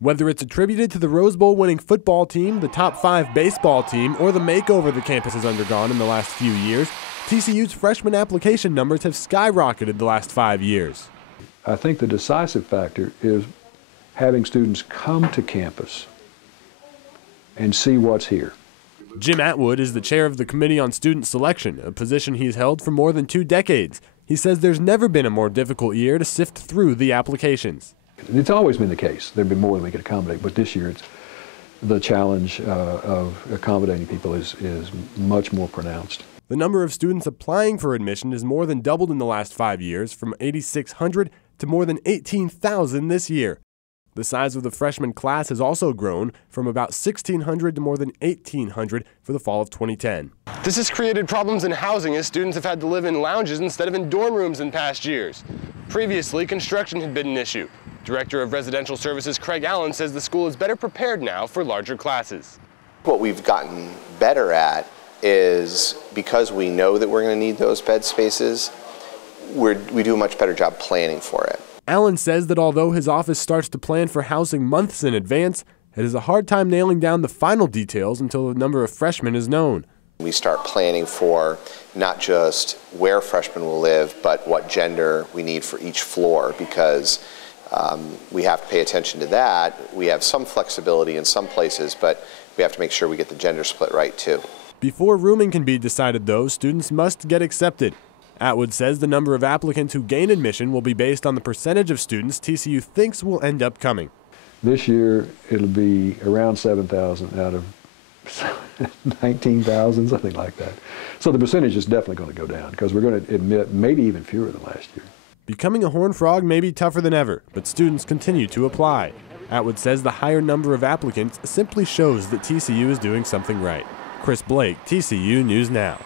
Whether it's attributed to the Rose Bowl winning football team, the top 5 baseball team, or the makeover the campus has undergone in the last few years, TCU's freshman application numbers have skyrocketed the last 5 years. I think the decisive factor is having students come to campus and see what's here. Jim Atwood is the chair of the Committee on Student Selection, a position he's held for more than 2 decades. He says there's never been a more difficult year to sift through the applications. It's always been the case. There'd be more than we could accommodate, but this year the challenge of accommodating people is much more pronounced. The number of students applying for admission has more than doubled in the last 5 years, from 8,600 to more than 18,000 this year. The size of the freshman class has also grown from about 1,600 to more than 1,800 for the fall of 2010. This has created problems in housing as students have had to live in lounges instead of in dorm rooms in past years. Previously, construction had been an issue. Director of Residential Services Craig Allen says the school is better prepared now for larger classes. What we've gotten better at is, because we know that we're going to need those bed spaces, we do a much better job planning for it. Allen says that although his office starts to plan for housing months in advance, it has a hard time nailing down the final details until the number of freshmen is known. We start planning for not just where freshmen will live, but what gender we need for each floor, because we have to pay attention to that. We have some flexibility in some places, but we have to make sure we get the gender split right too. Before rooming can be decided, though, students must get accepted. Atwood says the number of applicants who gain admission will be based on the percentage of students TCU thinks will end up coming. This year it'll be around 7,000 out of 19,000, something like that. So the percentage is definitely going to go down because we're going to admit maybe even fewer than last year. Becoming a Horned Frog may be tougher than ever, but students continue to apply. Atwood says the higher number of applicants simply shows that TCU is doing something right. Chris Blake, TCU News Now.